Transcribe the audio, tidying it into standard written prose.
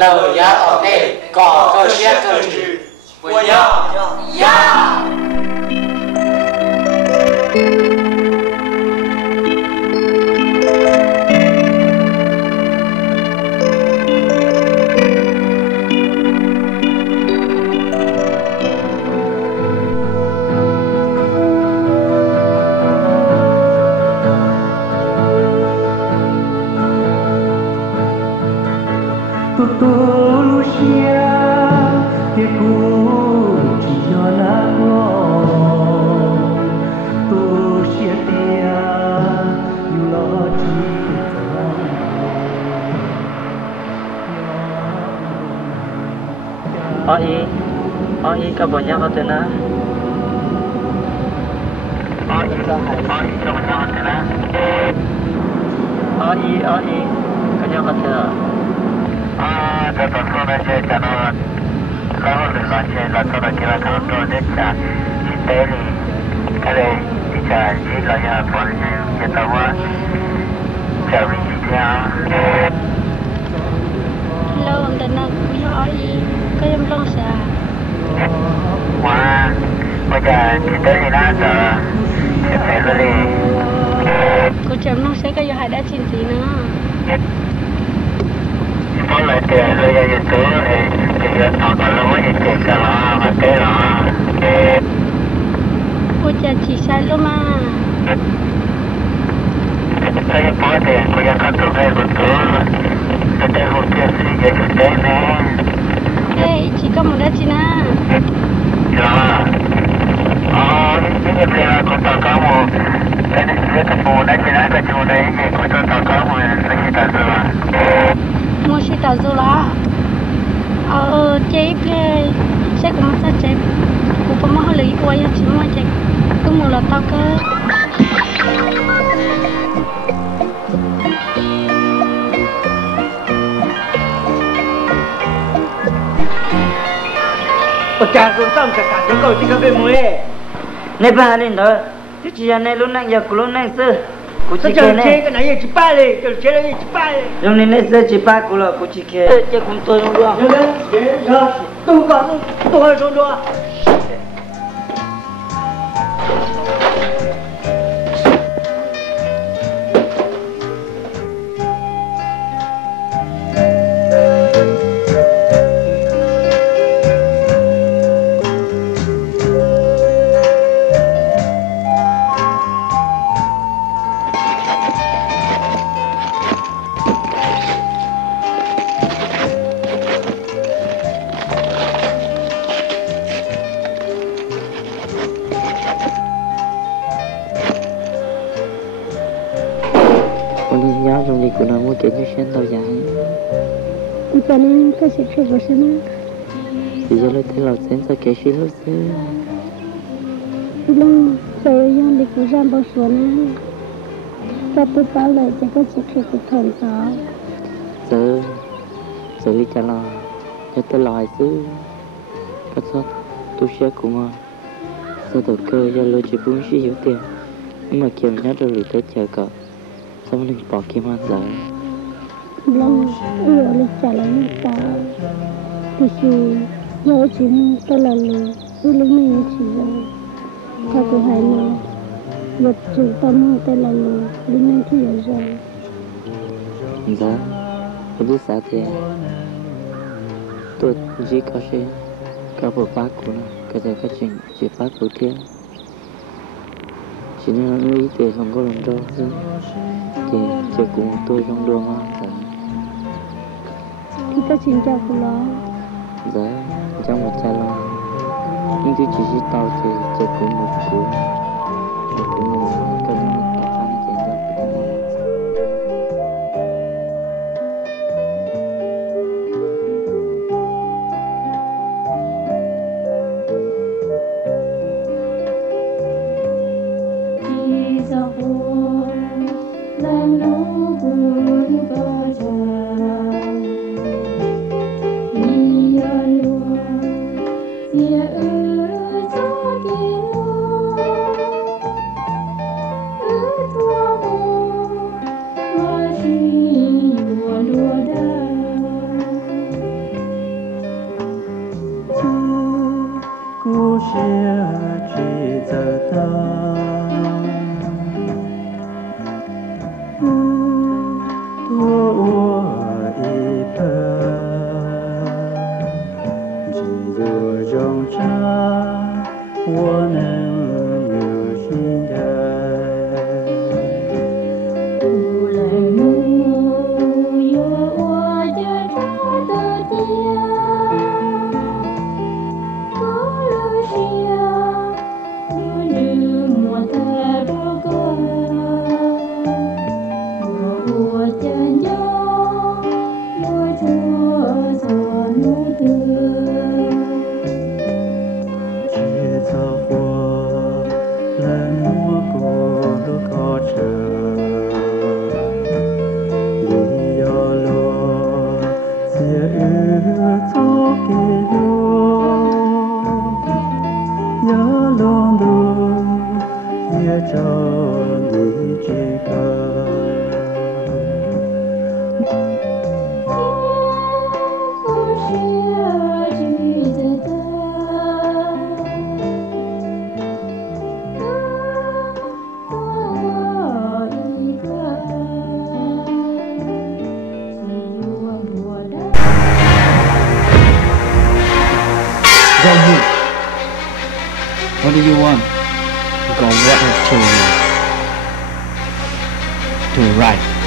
lờ giá ở đây có cơ xe cơ trừ của nhau ya Oi, các bạn nhớ tên á. Oi, các bạn nhớ tên á. Oi, các nhớ tên á. Tôi còn không nói chuyện cho nó có được nói chuyện là tôi đã kêu là thằng tôi đến trả chỉ tế thì cái này thì trả chỉ là nhà quản lý cho tao quá trả vì gì theo. Hello, anh tên là quý hỏi có em long xà. Wow, bây giờ chỉ tới thì nó giờ sẽ phải rồi đi. Cô chấm long sẽ có giờ hai đã xin gì nữa. Có lại tiền rồi giờ tới thì giờ tao còn lâu mới tiền cả là mà thế là. Cô chả chỉ sai luôn mà. Tôi có tiền, tôi có tụi về một thứ. Tôi không tiền gì để tôi tới nè. Ê, chỉ có một đứa chị na. Dạ. Cái việc là con tàu cá mù. Cái này cái mù đã chỉ là cái chỗ đấy thì con tàu cá mù là chỉ tàu du là. Mua chỉ tàu du là. Chế cái sẽ cũng sẽ chế. Cũng có một lý quay chỉ mua chế. Cứ mua là tao cơ. Ở chàng cũng xong cả chúng cầu chỉ có về muối. Này ba lên đó. Chứ chỉ là này lúc nãy giờ của lúc nãy xưa. Cô chỉ kia này. Cái này chỉ ba lên, cái chế này chỉ ba lên. Lúc này này xưa chỉ ba của là cô chỉ kia. Chứ cũng tôi không được. Tôi có tôi không được. Của nó mua kiểu như xuyên tàu dài. Thì bà nên có sẽ phải vào sân á. Thì giờ lấy thế là xuyên sao kể xí lúc xưa. Luôn, rồi dân đi của rằm bao số nè. Và tôi bảo lời cho có sẽ phải của thôn đó. Giờ đi trả lời. Cho tôi lời xứ. Các sốt tôi sẽ cũng ngon. Sao đầu cơ giờ lôi chỉ 4 xí yếu tiền. Nhưng mà kiểu nhớ rồi lùi tới chờ cậu. Sao mình bỏ kim ăn giờ? Long, lịch trả lời mình ta. Thì giờ chỉ muốn tôi là lừa. Lúc mình chỉ là theo của hai người. Vật chủ tâm tôi là lừa. Lúc mình thì ở rồi. Dạ, tôi biết sao thì tôi chỉ có xe. Có bộ bác của nó. Có thể có chuyện chỉ bác của thiên. Chỉ nên là nuôi tiền không có lòng đâu. Thì chơi cùng tôi trong đường mà. Thì ta xin chào của nó. Dạ, trong một chai lo. Nhưng tôi chỉ tao thì chơi cùng một cú. Một cú một cân một tao ăn chơi cho của nó. What do you want? Go water to right.